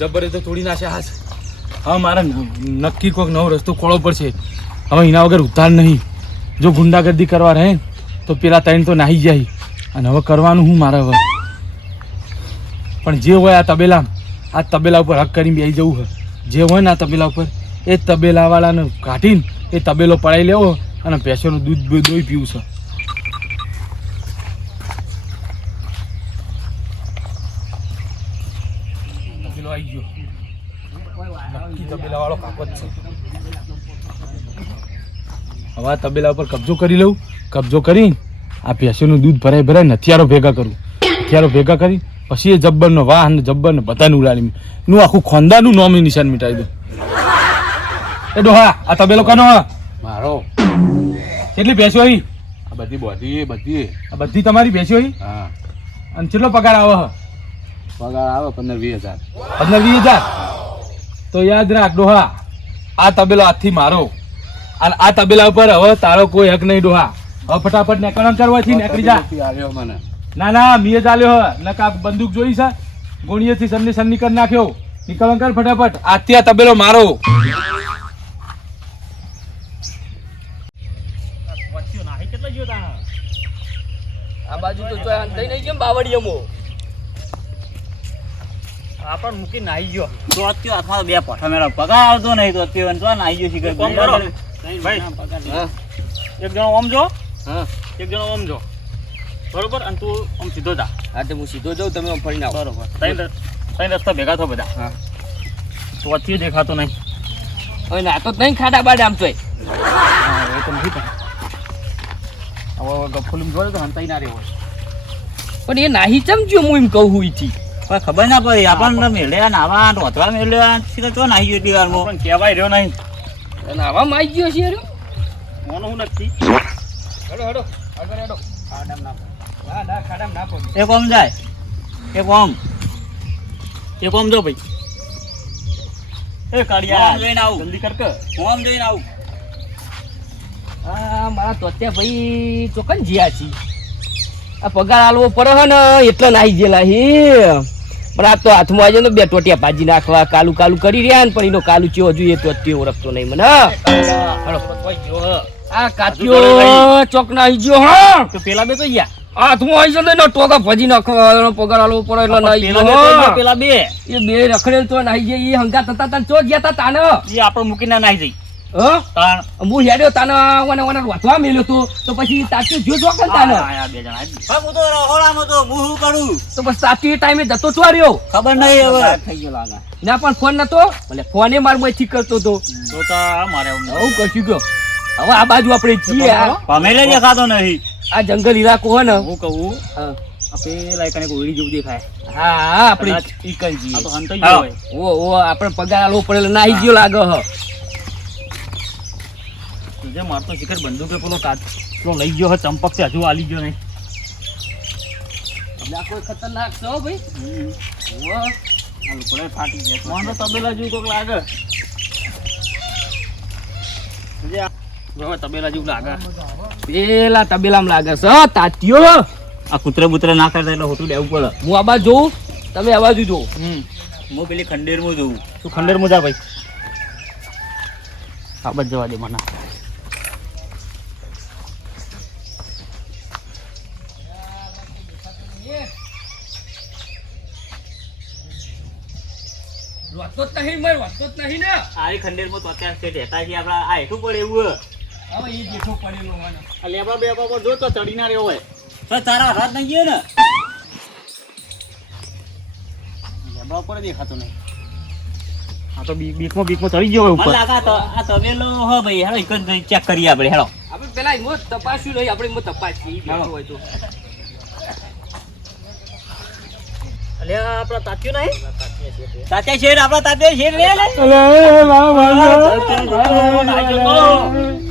જબરે તો તોડી નાખે હાથ. હવે મારે નક્કી કોઈક નવો રસ્તો ખોળો પડશે. હવે એના વગર ઉતાર નહીં. જો ગુંડાગર્દી કરવા રહે, તો પેલા ત્રણ તો નાહી જાય. અને હવે કરવાનું હું મારે હવે? પણ જે હોય આ તબેલા આ તબેલા ઉપર હક કરીને બેસી જવું હોય જે હોય ને આ તબેલા ઉપર, એ તબેલાવાળાને કાઢીને એ તબેલો પડાવી લેવો અને ભેંસોનું દૂધ દોઈ પીવું છે તબેલો આવી ગયો નક્કી કાકો જ છે. હવે આ તબેલા ઉપર કબજો કરી લઉં કબજો કરી આ ભેંસોનું દૂધ ભરાય ભરાય હથિયારો ભેગા કરું. હથિયારો ભેગા કરી પછી એ જબ્બરનો વાહ અને જબ્બરને બધાને ઉડાડી નું આખું ખોંદાનું નોમી નિશાન મિટાવી દઉં. એ ડોહા આ તબેલો કનો? હા મારો. કેટલી ભેંસો હોય આ બધી બોધી બધી. આ બધી તમારી ભેંસો અહીં હા. અને કેટલો પગાર આવે? પગાર આવે પંદર વીસ હજાર. પંદર વીસ હજાર? તો યાદ રાખ ડોહા આ તબેલો હાથથી મારો. અને આ તબેલા ઉપર હવે તારો કોઈ હક નહીં ડોહા. હવે ફટાફટ નેકરણ કરવાથી નીકળી જા. ના ના મીએ ચાલ્યો હ નકા બંદૂક જોઈ છે? ગોળીએથી સન્ની સન્ની કરી નાખ્યો. નીકળણ કર ફટાફટ. આથી આ તબેલો મારો. આ બાજુ તો જોયા નહીં કેમ બાવળીયમો. આપણ મૂકી નાહી ગયો. તો અત્યો હાથમાં બે પોઠા મેળા. પગાર આવતો નહીં તો અત્યો તો નાહી ગયો શીખર. કોમ કરો. ભાઈ એક જણો ઓમ જો. હા. એક જણો ઓમ જો. બરોબર? અને તું આમ સીધો જા. હા તો હું સીધો જાઉં તમે આમ ફરીને આવો. બરોબર. ત્રણ ત્રણ રસ્તા ભેગા થો બધા. હા. તો અત્યો દેખાતો નહીં. હવે ના તો નહીં ખાડા બાડ આમ તોય. એ તો નહીં હવે ગફુલીમ જોડે તો હંતાઈ ના રહ્યો પણ એ નાહી ચમચ્યો હું એમ કહું હું ઈથી? પણ ખબર ના પડી. આપણને મેળ્યા નાવા નોંધવા મેળ્યા. સીધા તો નાહી ગયો દિવારમાં પણ કહેવાય રહ્યો નહીં. અને આવામાં આવી ગયો છે મોનો હું નથી. હેડો હેડો. આગળ હેડો. ખાડામ ના ખાડામાં ના પગ એક ઓમ જાય? એક ઓમ એક ઓમ જો ભાઈ. એ કાઢિયા ઓમ જોઈને આવું. જલ્દી કર કે. ઓમ જઈને આવું. આ મારા તોત્યા ભાઈ ચોકન જીયા છી. આ પગાર આલવો પડે ને એટલે નાઈ ગયેલા હે. પણ આ તો હાથમાં આવી જાય બે ટોટિયા ભાજી નાખવા કાલુ કાલુ કરી રહ્યા ને પણ એનો કાલું ચેવો એ તો અત્યારે ઓળખતો નહીં મને આ કાત્યો ચોક નાહી ગયો હા. તો પેલા બે તો ગયા. હાથમાં આવી જાય ને ટોકા ભાજી નાખવા પગાર આલવો પડે એટલે નાહી પેલા બે તો બે. એ બે રખડેલ તો નાહી જાય એ હંગા થતા ચો ગયા તા તાને એ આપણે મૂકીને નાઈ જઈ. તાણ હું હેડ્યો તાને ઓને ઓને વાંચવા મેલ્યો તો તો પછી તાત્યો જો જો કે તાને? આયા બે જણા હા હું તો રહોડામાં તો હું શું કરું? તો પછી તાત્યો ટાઈમે જતો ચો રહ્યો ખબર નહીં હવે. થઈ ગયો લાગે. ના પણ ફોન નતો. ભલે ફોને મારમાંથી કરતો તો તો તો આ મારે હું કશું ગયો. હવે આ બાજુ આપણે છીએ પમેલે દેખાતો નહીં. આ જંગલ ઇલાકો હે ને. હું કહું હા. આ પેલા એક જેવું દેખાય. હા હા, આપણે ઈકલ આ તો હંતાઈ ઓ ઓ આપણે પગાર આલવો પડે એટલે નાહી ગયો લાગે હ. તુજે મારતો શિખર બંદૂકે પેલો કાચલો લઈ ગયો ચંપક છે હજુ આલી ગયો નહીં. કોઈ ખતરનાક છે ભાઈ. લોકોને ફાટી ગયા મને તબેલા જેવું લાગે. તબેલા જેવું લાગે. પેલા તબેલામાં લાગે છે તાત્યો આ કૂતરે બુતરે ના કરતા એટલે હોટું લેવું પડે. હું આ બાજુ જોઉં તમે આ બાજુ હમ. હું પેલી ખંડેરમાં જોઉં. તું ખંડેરમાં જા ભાઈ. આ બાજુ જવા દે મને વાતો જ નહીં મર વાતો જ નહીં ને. આ ખંડેરમાં તો અત્યારે છે રહેતા છે આપણા આ હેઠું પડે એવું હવે એ જેઠો પડેલો હોય ને. લેબા બેબા પર જો તો ચડી ના રહ્યો હોય. તો તારા હાથ નહીં ગયો ને. લેબા પર દેખાતો નહીં. આ તો બી- બીકમાં બીકમાં ચડી ગયો ઉપર. લાગા તો આ તબેલો હો ભાઈ હેડો એક જ ચેક કરીએ આપણે હેલો આપણે પેલા એમાં તપાસ્યું નહીં આપણે એમાં તપાસીએ હોય તો. અલ્યા આપણા તાત્યો નહીં? તાત્યા શેર આપડા તાતે શેર લે લે.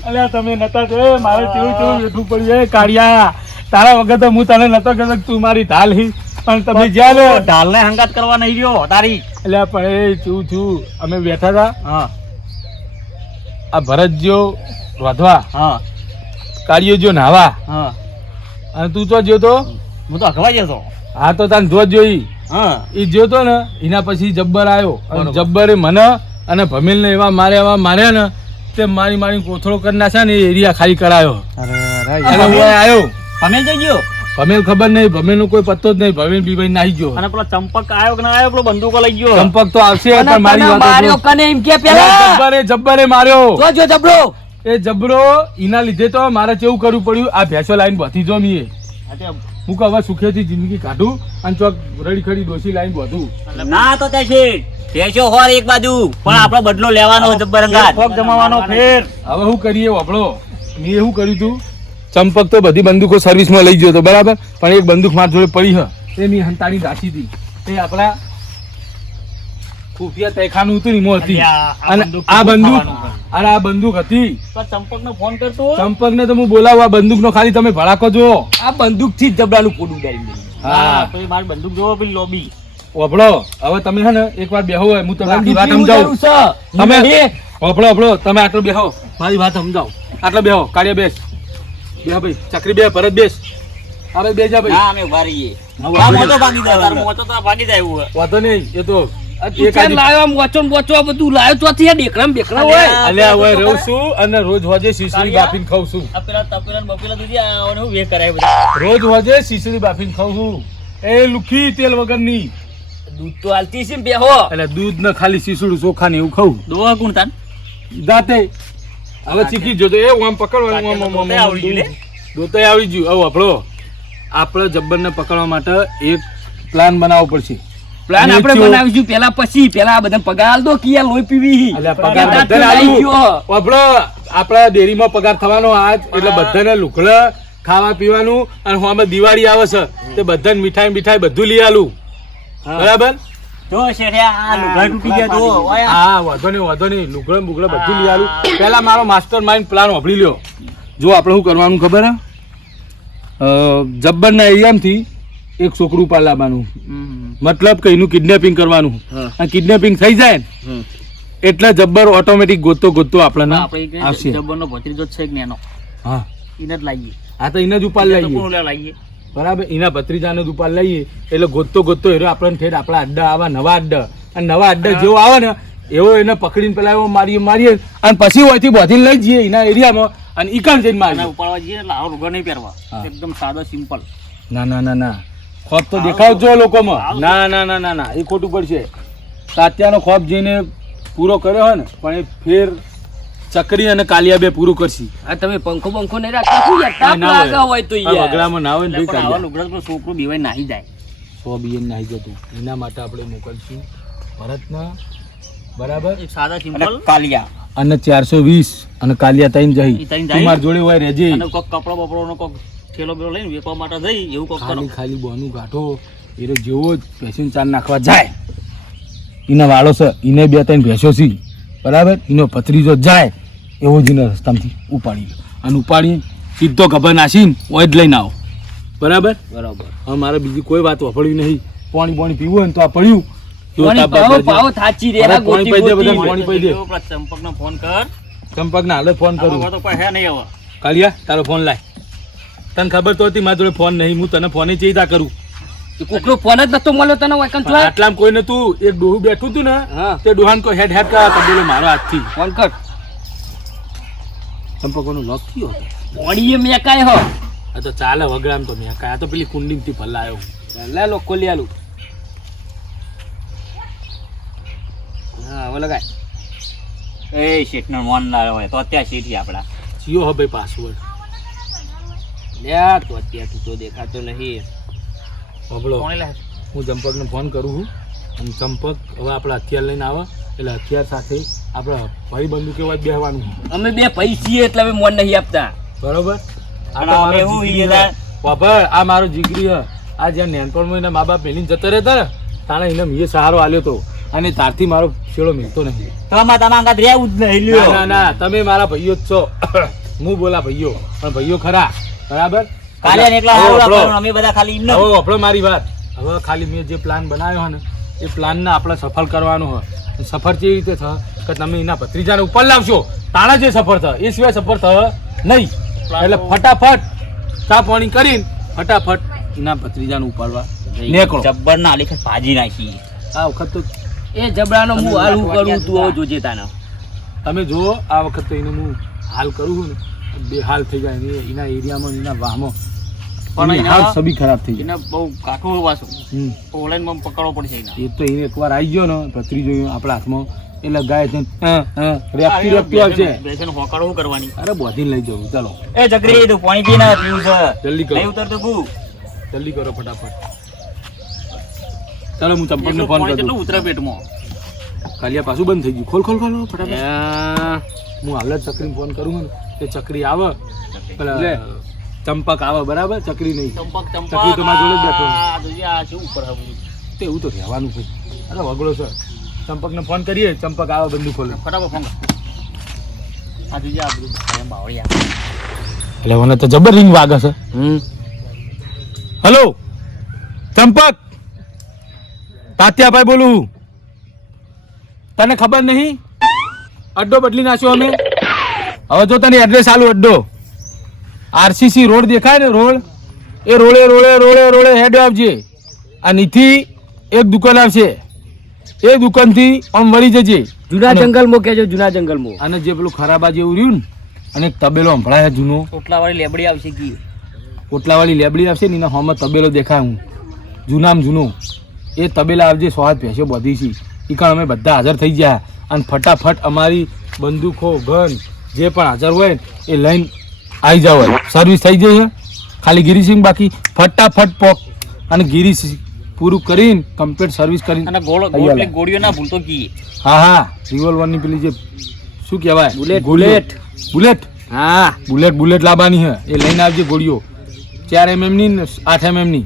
અલ્યા તમે નતા જો મારે કેવું કેવું વેઠું પડ્યું છે કાળિયા. તારા વગર તો હું તને નતો કહેતો તું મારી ઢાલ હી. પણ તમે જ્યાં ઢાલ ને હંગાત કરવા નહીં રહ્યો તારી. એટલે પણ એ છું છું અમે બેઠા હતા હા. આ ભરત જો રોધવા હા. કાળિયો જો નાવા. હા. અને તું તો જો તો? હું તો અખવા જતો હા તો તને જો જોઈ. હા એ જોતો ને એના પછી જબ્બર આવ્યો અને જબ્બરે મને અને ભમેલને એવા માર્યા એવા માર્યા ને તે મારી મારી કોથળો કરી નાખ્યા ને એ એરિયા ખાલી કરાયો. અને હું આવ્યો. તમે જઈ ગયો? ભમેલ ખબર નહીં ભમેલનો કોઈ પત્તો જ નહીં ભમેલ બીબાઈ નાહી ગયો. અને પેલો ચંપક આવ્યો કે ના આવ્યો પેલો બંદૂકો લઈ ગયો? ચંપક તો આવશે પણ મારી વાત માર્યો કને એમ કે એ પેલા? જબ્બરે જબ્બરે માર્યો. જો જો જબરો. એ જબરો એના લીધે તો મારે કેવું કરવું પડ્યું આ ભેંસો લાઈન બધી જો મીએ હા, તે કે હવે સુખેથી જિંદગી કાઢું અને ચોક રડી ખડી ડોસી લાઈન બધું ના તો તે છે. કેશો હોર એક બાજુ. પણ આપણો બદલો લેવાનો જબરંગાત પગ જમાવાનો ફેર. હવે હું કરીએ આપણો મેં એવું કર્યું તું. ચંપક તો બધી બંદૂકો સર્વિસમાં લઈ ગયો હતો બરાબર. પણ એક બંદૂક મારા જોડે પડી હ. એ મેં હંતાડી રાખી હતી એ આપણા ખુફિયા તૈખાનું હતું ને હતી. અને આ બંદૂક અરે આ બંદૂક હતી. ચંપક ચંપકનો ફોન કરતો ચંપકને તો હું બોલાવું આ બંદૂકનો ખાલી તમે ભડાકો જો આ બંદૂકથી જ જબરાનું પોડું દીધું હા. પછી મારી બંદૂક જોવો પેલી લોબી. ઓભળો હવે તમે હે ને એકવાર બેહો હું તમને આખી વાત સમજાવું. તમે ઓભળો ઓભળો તમે આટલો બેહો. મારી વાત સમજાવો. આટલો બેહો. કાર્ય બેસ. બેહો ભાઈ. ચકરી બે ભરત બેસ. અરે બેજા ભાઈ. હા અમે ઊભા રહીએ. મોટો ભાગી જાય મોટો તો ભાગી જાય એવું. વાંધો નહીં. એ તો દૂધી આ ઓને હું વે કરાય બધા. રોજ હોજે શીશડી બાફીને ખાઉં છું. એ લુખી તેલ વગરની. દૂધ તો હાલતી છે એટલે દૂધ ને ખાલી શીસડું ચોખા ને એવું ખાઉં. દોવા કોણ તાન. દાંતે. હવે શીખી જજો એ આમ પકડવાનું આમ, આમ. દોતાય આવડી ગયું હવે આપણો આપણે જબ્બરને પકડવા માટે એક પ્લાન બનાવવો પડશે. પ્લાન આપણે કયો- બનાવીશું. પેલા પછી પેલા આ બધા પગાર આલ દો કે લોહી પીવી અલ્યા પગાર. આપણો આપણા ડેરીમાં પગાર થવાનો આજ એટલે બધાને લુકડા ખાવા પીવાનું અને હવામાં દિવાળી આવે છે તે બધાને મીઠાઈ મીઠાઈ બધું લઈ આલું. બરાબર? જો શેઠિયા આ લુગડા તૂટી ગયા જો હા વાંધો નહીં વાંધો નહીં. લુગડા બુગડા બધું લઈ આલું. પહેલા મારો માસ્ટર માઇન્ડ પ્લાન વાપરી લ્યો. જો આપણે શું કરવાનું ખબર હે? જબ્બરના એરિયામાંથી એક છોકરું પાલાવાનું મતલબ કે એનું કિડનેપિંગ કરવાનું. આ કિડનેપિંગ થઈ જાય ને એટલે જબ્બર ઓટોમેટિક ગોતો ગોતો આપણને આવશે. જબ્બરનો ભત્રીજો છે કે નેનો. હા. એને જ લાવીએ. હા તો એને જ ઉપાડ એને લાવીએ. બરાબર? એના ભત્રીજાને જ ઉપાડ લઈએ એટલે ગોતતો ગોતતો હેરો આપણને ઠેર આપણા અડ્ડા આવા નવા અડ્ડા અને નવા અડ્ડા જેવો આવે ને એવો એને પકડીને પેલા એવો મારીએ મારીએ. અને પછી હોયથી બોધીને લઈ જઈએ એના એરિયામાં અને ઈકાન જઈને મારીએ. ઉપાડવા જઈએ એટલે આવો રૂગા નહીં પહેરવા. એકદમ સાદો સિમ્પલ ના ના ના ના. ખોફ તો દેખાવજો લોકોમાં. ના ના ના ના ના એ ખોટું પડશે. તાત્યાનો ખોફ જઈને પૂરો કર્યો હોય ને પણ એ ફેર ચકરી અને કાલિયા બે પૂરું કરશી. આ તમે પંખો પંખો નહીં રાખતા? યાર. લાગે હોય. તો યાર. વગડામાં ના હોય ને ભાઈ કાલિયા. લુગડા છોકરો બીવાય નાહી જાય. સો બિયન નાહી જતું એના માટે આપણે મોકલશું ભરતના બરાબર? એક સાદા સિમ્પલ કાલિયા. અને ચારસો વીસ. અને કાલિયા તઈને જઈ ઈ તઈને તું જઈ. મારી જોડે હોય રેજે. અને કોક કપડો બપડો નો કોક થેલો બેલો લઈને વેપા માટે જઈ એવું કોક ખાલી ખાલી બોનું ગાંઠો એનો જેવો જ ભેંસીને ચાર નાખવા જાય. એના વાળો છે એને બે ત્રણ ભેંસો છે. બરાબર? એનો પથરીજો જાય એવો જ એને રસ્તામાંથી ઉપાડી લો. અને ઉપાડી સીધો ગભર નાસીને ઓય જ લઈને આવો. બરાબર? બરાબર. હવે મારે બીજી કોઈ વાત વફળવી નહીં. પાણી પાણી પીવું હોય ને તો આ પડ્યું. ચંપક. બધા. ફોન કરું. તો કોઈ હે નહીં હવે. કાલિયા તારો ફોન લાય. તને ખબર તો હતી મારી જોડે ફોન નહીં હું તને ફોને ચેતા કરું. કોકનો ફોન જ નતો મળ્યો તને વાયકન પણ આટલામ કોઈ નતું એક ડોહું બેઠું હતું ને તે ડોહાન કોઈ હેડ હેડ કા તો મારો મારા હાથથી. ફોન કર. ચંપકોનો લોક થયો હતો? મોડીએ મેં કાંઈ હો. આ તો ચાલે વગડામ તો મેં કાય આ તો પેલી કુંડીમાંથી ભલાયો લે લોકો લે આલું. હા હવે લગાય. એ શેઠનો મોન લાવ્યો હોય તો અત્યારે શેઠી આપડા. જીઓ હો ભાઈ પાસવર્ડ તો અત્યારે તું તો દેખાતો નહીં. હબળો કોણે લે હું ચંપકને ફોન કરું છું. અને ચંપક હવે આપણે હથિયાર લઈને આવે એટલે હથિયાર સાથે આપણે ભાઈ બંધુ કેવા બેહવાનું અમે બે પૈસી એટલે અમે મોન નહીં આપતા. બરોબર? બાપા આ મારો જીગરી હ આ જ્યાં નેનપણમાં એના મા બાપ મેલીને જતા રહેતા ને તાણે એને મેં સહારો આલ્યો તો. અને તારથી મારો છેડો મિલતો નહીં. તમારા તમારા અંગાત રહેવું જ નહીં ના ના તમે મારા ભાઈઓ જ છો. હું બોલા ભાઈઓ પણ ભાઈઓ ખરા. બરાબર? કાલે એકલા અમે બધા ખાલી એમને હવે આપણો મારી વાત. હવે ખાલી મેં જે પ્લાન બનાવ્યો હોય ને એ પ્લાનને આપણે સફળ કરવાનો હોય. સફળ કેવી રીતે થ કે તમે એના ભત્રીજાને ઉપર લાવશો તાણા જે સફળ થાય એ સિવાય સફળ થ નહીં. એટલે ફટાફટ ચા પાણી કરીને ફટાફટ એના ભત્રીજાને ઉપાડવા નીકળો. જબ્બર ના આલી ભાજી નાખી. આ વખત તો એ જબડાનો હું હાલ હું કરું તું જોજે તાનો. તમે જુઓ આ વખત તો એનો હું હાલ કરું છું ને. બે હાલ થઈ જાય. એના એરિયામાં એના વાહમાં. પણ એના- હાલ ખરાબ થઈ જાય. બહુ કાઠું હોય પાછું હમ. પકડવો પડશે એ તો એને એકવાર આવી ગયો ને ભત્રીજો આપણા હાથમાં. એટલે ગાય છે ને, હા, હા, રેપતી રેપતી આવશે બેસન હોકાળો કરવાની. અરે બોધીને લઈ જવું ચાલો. એ ચકરી તું પાણી પીને પીવું છે. જલ્દી કરો. નહીં ઉતરતું બુ જલ્દી કરો ફટાફટ. ચાલો હું ચંપકને ફોન કરું. કેટલું ઉતરે પેટમાં? કાલિયા પાછું બંધ થઈ ગયું. ખોલ ખોલ ખોલ ફટાફટ. હું હાલ જ ચકરીને ફોન કરું ને. તે ચકરી આવે પેલા ચંપક આવે બરાબર? ચકરી નહીં. ચંપક ચંપક. મારા જોડે જ બેઠો. આ શું ઉપર હવે તે એવું તો રહેવાનું છે. અરે વગડો સર. ચંપકને ફોન કરીએ ચંપક આવે બંદૂક ખોલે. ફટાફટ ફોન આ જોઈએ આ બધું બાવળિયા એટલે મને તો જબર રિંગ વાગે છે. હલો ચંપક? તાત્યાભાઈ બોલું. તને ખબર નહીં? અડ્ડો બદલી નાખ્યો અમે. હવે જો તને એડ્રેસ આલું અડ્ડો. આરસીસી રોડ દેખાય ને રોડ? એ રોડે રોડે રોડે રોડે હેડ આવજે. આ નીથી એક દુકાન આવશે. એ દુકાનથી આમ વળી જજે. જૂના જંગલમાં કેજો જૂના જંગલમાં. અને જે પેલું ખરાબા જેવું રહ્યું ને અને એક તબેલો સંભળાય જૂનો. ઓટલાવાળી વાળી લેબડી આવશે કી ઓટલાવાળી લેબડી આવશે ને એના હોમાં તબેલો દેખાય હું. જૂનામાં જૂનો. એ તબેલા આવજે સ્વાદ ભેંસો બધી છે. એ કારણ અમે બધા હાજર થઈ ગયા. અને ફટાફટ અમારી બંદૂકો ગન જે પણ હાજર હોય એ લઈને આવી જાવ સર્વિસ થઈ જશે ખાલી ગિરીસિંગ બાકી. ફટાફટ પોક. અને ગિરી પૂરું કરીને કમ્પ્લીટ સર્વિસ કરીને અને ગોળ ગોળીઓ ના ભૂલતો કી હા હા. રિવોલ્વરની પેલી જે શું કહેવાય? Bullet, bullet. બુલેટ હા. બુલેટ બુલેટ લાવવાની છે. એ લઈને આવજે ગોળીઓ. ચાર એમએમની ને આઠ એમએમની.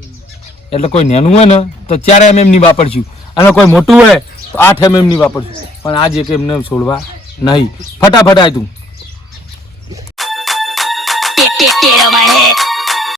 એટલે કોઈ નેનું હોય ને તો ચાર એમએમની વાપરશું. અને કોઈ મોટું હોય તો આઠ એમએમની વાપરશું. પણ આ જે કે એમને છોડવા નહીં. ફટાફટ આય